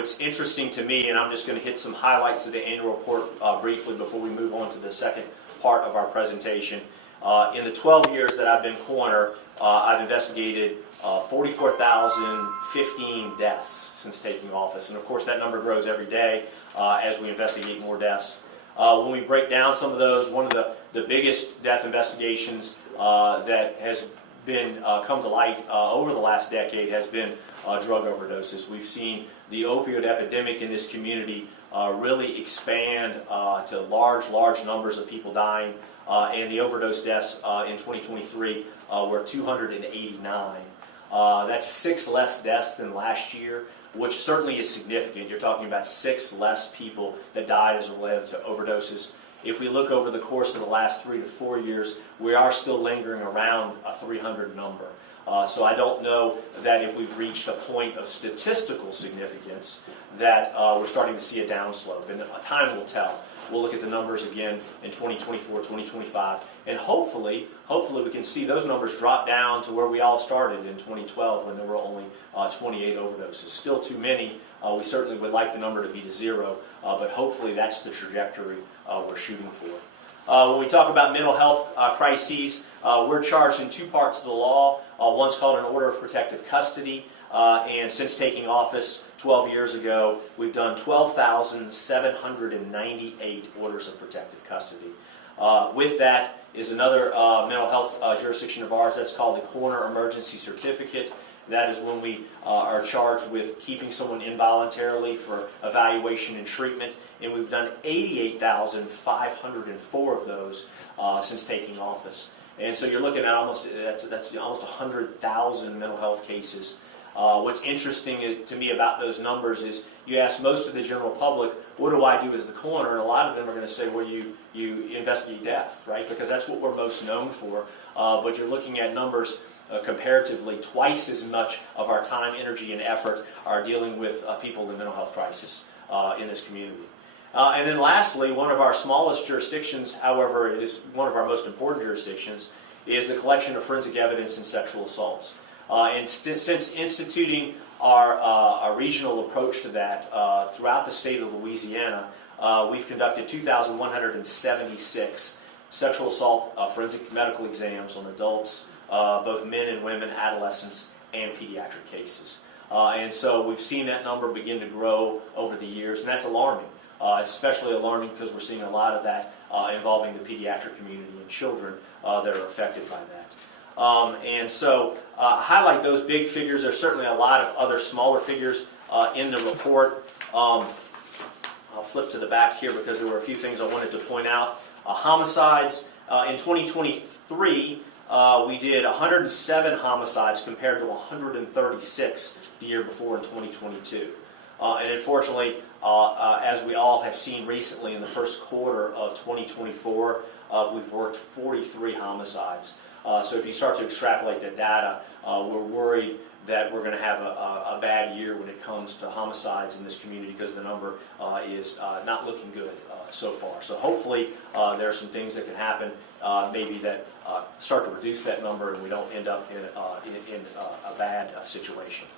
what's interesting to me, and I'm just going to hit some highlights of the annual report briefly before we move on to the second part of our presentation. In the 12 years that I've been coroner, I've investigated 44,015 deaths since taking office. And of course that number grows every day as we investigate more deaths. When we break down some of those, one of the biggest death investigations that has been come to light over the last decade has been drug overdoses. We've seen the opioid epidemic in this community really expand to large numbers of people dying, and the overdose deaths in 2023 were 289. That's 6 less deaths than last year, which certainly is significant. You're talking about 6 less people that died as related to overdoses. If we look over the course of the last 3 to 4 years, we are still lingering around a 300 number. So I don't know that if we've reached a point of statistical significance that we're starting to see a downslope, and time will tell. We'll look at the numbers again in 2024, 2025, and hopefully we can see those numbers drop down to where we all started in 2012 when there were only 28 overdoses. Still too many. We certainly would like the number to be to 0, but hopefully that's the trajectory we're shooting for. When we talk about mental health crises, we're charged in 2 parts of the law. One's called an order of protective custody, and since taking office 12 years ago, we've done 12,798 orders of protective custody. With that is another mental health jurisdiction of ours. That's called the coroner emergency certificate. That is when we are charged with keeping someone involuntarily for evaluation and treatment, and we've done 88,504 of those since taking office. And so you're looking at almost 100,000 mental health cases. What's interesting to me about those numbers is you ask most of the general public, what do I do as the coroner? And a lot of them are going to say, well, you investigate death, right? Because that's what we're most known for. But you're looking at numbers comparatively twice as much of our time, energy, and effort are dealing with people in mental health crisis in this community. And then lastly, one of our smallest jurisdictions, however, it is one of our most important jurisdictions, is the collection of forensic evidence in sexual assaults. And since instituting our regional approach to that throughout the state of Louisiana, we've conducted 2,176 sexual assault forensic medical exams on adults, both men and women, adolescents, and pediatric cases. And so we've seen that number begin to grow over the years, and that's alarming. It's especially alarming because we're seeing a lot of that involving the pediatric community and children that are affected by that. And so highlight those big figures. There's certainly a lot of other smaller figures in the report. I'll flip to the back here because there were a few things I wanted to point out. Homicides. In 2023, we did 107 homicides compared to 136 the year before in 2022. And unfortunately, as we all have seen recently in the first quarter of 2024, we've worked 43 homicides. So if you start to extrapolate that data, we're worried that we're going to have a bad year when it comes to homicides in this community because the number is not looking good so far. So hopefully there are some things that can happen maybe that start to reduce that number and we don't end up in a bad situation.